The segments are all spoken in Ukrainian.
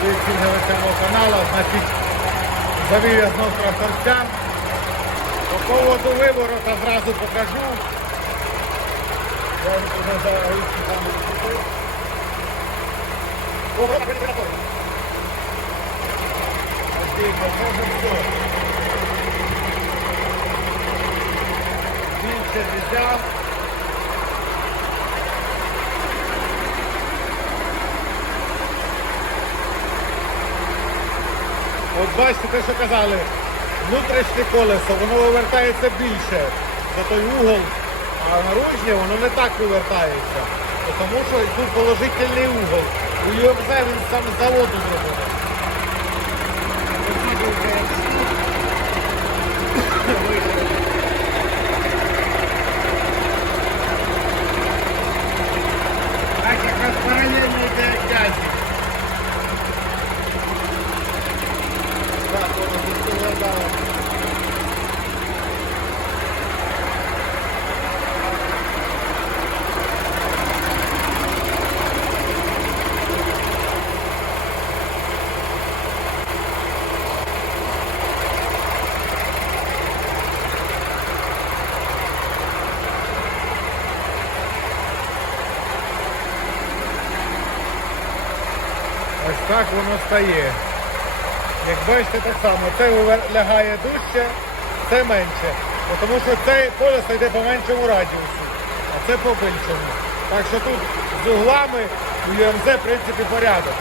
Всім глядачам каналу, значить, завів я знов тракторця. По поводу виворота зразу покажу. Вже за ручки там відкрив. О, брат, брат, брат. Ось дивіться, це вже все. Більше не взяв. От бачите, те, що казали, внутрішнє колесо, воно вивертається більше за той угол, а наружнє воно не так вивертається. Тому що тут положительний угол. У ЮМЗ він сам з заводу зроблений. Так якраз паралельно йде тязі. Так, воно тут виглядало. Ось так воно стає. Як бачите, так само, це лягає дужче, це менше. Тому що це колесо йде по меншому радіусу, а це по більшому. Так що тут з углами у ЮМЗ в принципі порядок.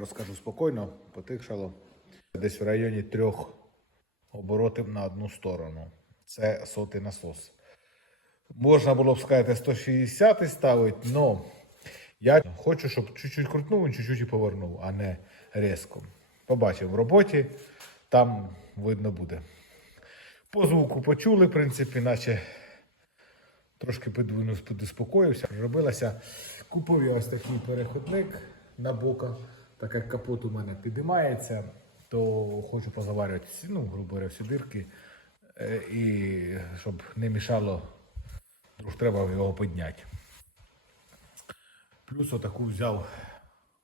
Розкажу спокійно, потихшало. Десь в районі трьох оборотів на одну сторону. Це сотий насос. Можна було б сказати 160 ставити, але я хочу, щоб чуть-чуть крутнув і чуть-чуть і повернув, а не різко. Побачив в роботі, там видно буде. По звуку почули, в принципі, наче трошки підвинув, підуспокоївся. Робилася. Купив я ось такий переходник на бока, так як капот у мене підіймається, то хочу позаварювати, ну, грубо говоря, всі дирки. Е, І щоб не мішало, тож треба його підняти. Плюс отаку взяв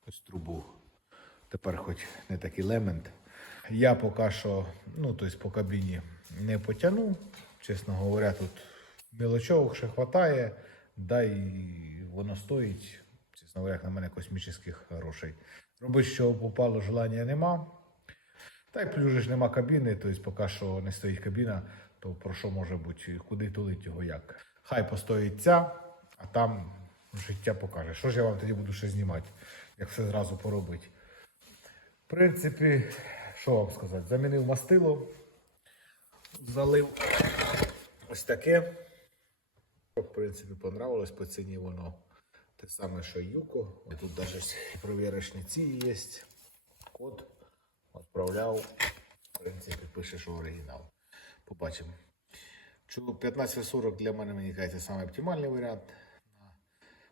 ось трубу. Тепер хоч не такий лемент. Я поки що, ну, тобто по кабіні не потягну. Чесно говоря, тут мілочовок ще вистачає, да і воно стоїть, чесно говоря, на мене космічних грошей. Робити, що попало, желання нема. Та й плюс ж нема кабіни, тобто поки що не стоїть кабіна, то про що може бути, куди тулить його як. Хай постоїть ця, а там життя покаже. Що ж я вам тоді буду ще знімати, як все зразу поробити. В принципі, що вам сказати? Замінив мастило, залив ось таке. В принципі, понравилось по ціні воно те саме, що Юко. Тут навіть провірочні ці є. Код відправляв. В принципі, пише, що оригінал. Побачимо. Чу- 1540 для мене, мені кажеться, саме оптимальний варіант на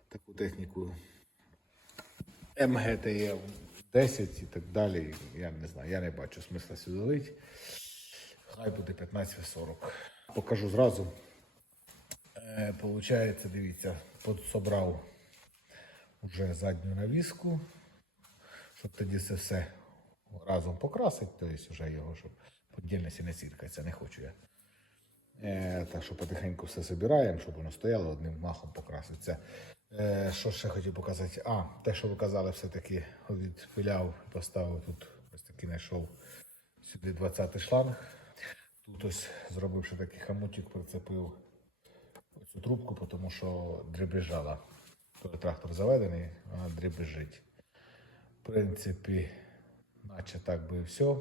таку техніку. МГТЕ 10 і так далі. Я не знаю, я не бачу смисла сюди. Хай буде 1540. Покажу зразу. Е, Получається, дивіться, подсобрав вже задню навіску, щоб тоді це все разом покрасити, тобто вже його, щоб подільності не сіркається, не хочу я. Е, так що потихеньку все збираємо, щоб воно стояло одним махом покраситься. Е, що ще хотів показати? А, те, що ви казали, все-таки відпиляв і поставив тут ось такий знайшов сюди 20-й шланг. Тут ось зробив ще такий хамутик, прицепив цю трубку, тому що дребіжала. Коли трактор заведений, вона дребіжить. В принципі, наче так би і все.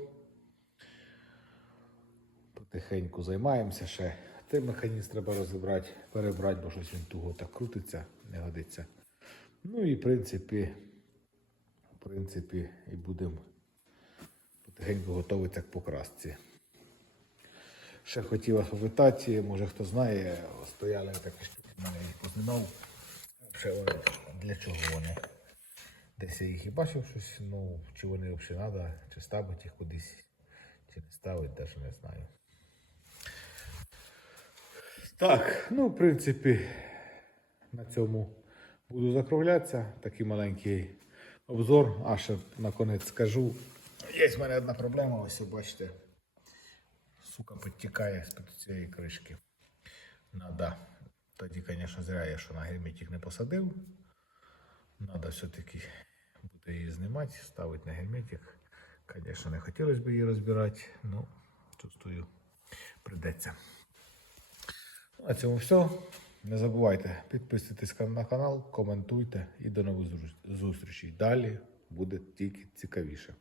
Потихеньку займаємося ще. Той механізм треба розібрати, перебрати, бо щось він туго так крутиться, не годиться. Ну і в принципі, в принципі, і будемо потихеньку готуватися к покрасці. ще хотів вас попитати, може хто знає, стояли такі штуки, мене їх. Взагалі для чого вони? Десь я їх і бачив щось, ну, чи вони взагалі треба, чи ставити їх кудись, чи не ставити, навіть не знаю. Так, ну, в принципі, на цьому буду закруглятися. Такий маленький обзор. А ще наконець скажу. Є в мене одна проблема, ось ви бачите. Сука підтікає з-під цієї кришки. Надо. Тоді, звісно, зря я що на герметик не посадив. Надо все-таки буде її знімати, ставити на герметик. Звісно, не хотілося б її розбирати, ну, чувствую, придеться. Ну, На цьому все. Не забувайте підписуйтесь на канал, коментуйте і до нових зустрічей. Далі буде тільки цікавіше.